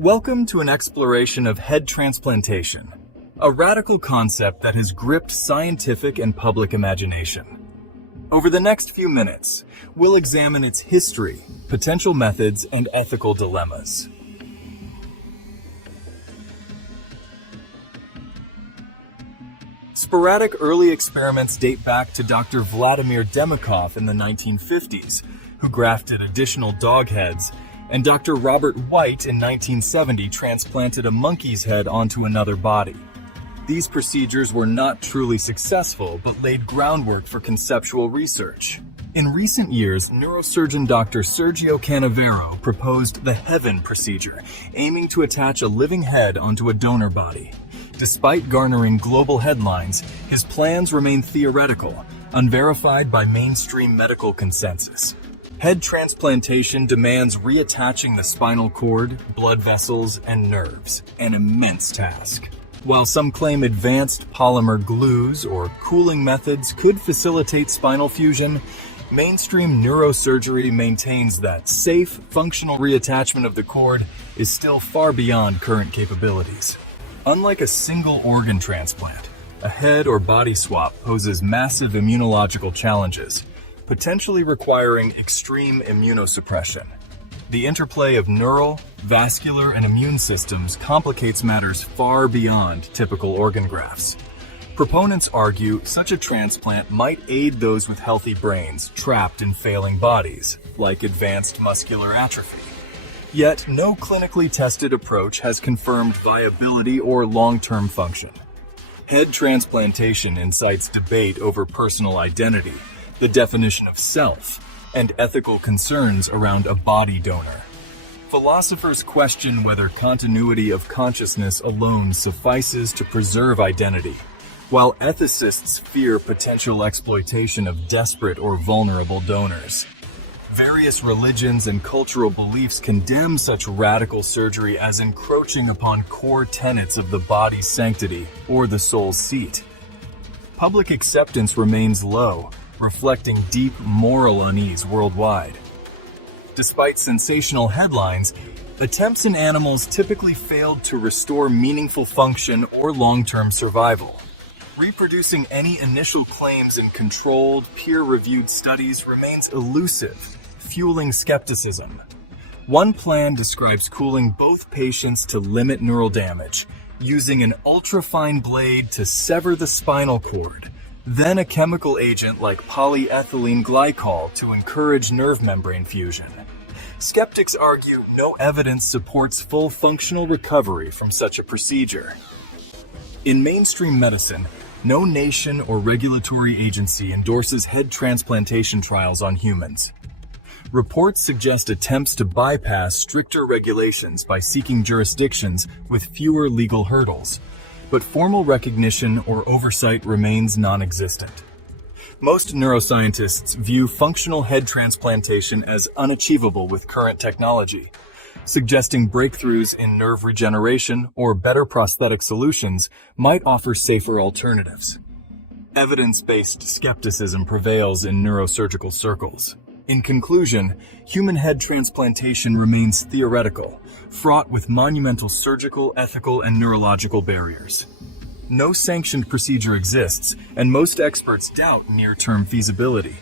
Welcome to an exploration of head transplantation, a radical concept that has gripped scientific and public imagination. Over the next few minutes, we'll examine its history, potential methods, and ethical dilemmas. Sporadic early experiments date back to Dr. Vladimir Demikov in the 1950s, who grafted additional dog heads, and Dr. Robert White in 1970 transplanted a monkey's head onto another body. These procedures were not truly successful, but laid groundwork for conceptual research. In recent years, neurosurgeon Dr. Sergio Canavero proposed the Heaven procedure, aiming to attach a living head onto a donor body. Despite garnering global headlines, his plans remain theoretical, unverified by mainstream medical consensus. Head transplantation demands reattaching the spinal cord, blood vessels, and nerves, an immense task. While some claim advanced polymer glues or cooling methods could facilitate spinal fusion, mainstream neurosurgery maintains that safe, functional reattachment of the cord is still far beyond current capabilities. Unlike a single organ transplant, a head or body swap poses massive immunological challenges, potentially requiring extreme immunosuppression. The interplay of neural, vascular, and immune systems complicates matters far beyond typical organ grafts. Proponents argue such a transplant might aid those with healthy brains trapped in failing bodies, like advanced muscular atrophy. Yet, no clinically tested approach has confirmed viability or long-term function. Head transplantation incites debate over personal identity, the definition of self, and ethical concerns around a body donor. Philosophers question whether continuity of consciousness alone suffices to preserve identity, while ethicists fear potential exploitation of desperate or vulnerable donors. Various religions and cultural beliefs condemn such radical surgery as encroaching upon core tenets of the body's sanctity or the soul's seat. Public acceptance remains low, reflecting deep moral unease worldwide. Despite sensational headlines, attempts in animals typically failed to restore meaningful function or long-term survival. Reproducing any initial claims in controlled, peer-reviewed studies remains elusive, fueling skepticism. One plan describes cooling both patients to limit neural damage, using an ultrafine blade to sever the spinal cord, then a chemical agent like polyethylene glycol to encourage nerve membrane fusion. Skeptics argue no evidence supports full functional recovery from such a procedure. In mainstream medicine, no nation or regulatory agency endorses head transplantation trials on humans. Reports suggest attempts to bypass stricter regulations by seeking jurisdictions with fewer legal hurdles, but formal recognition or oversight remains non-existent. Most neuroscientists view functional head transplantation as unachievable with current technology, suggesting breakthroughs in nerve regeneration or better prosthetic solutions might offer safer alternatives. Evidence-based skepticism prevails in neurosurgical circles. In conclusion, human head transplantation remains theoretical, fraught with monumental surgical, ethical, and neurological barriers. No sanctioned procedure exists, and most experts doubt near-term feasibility.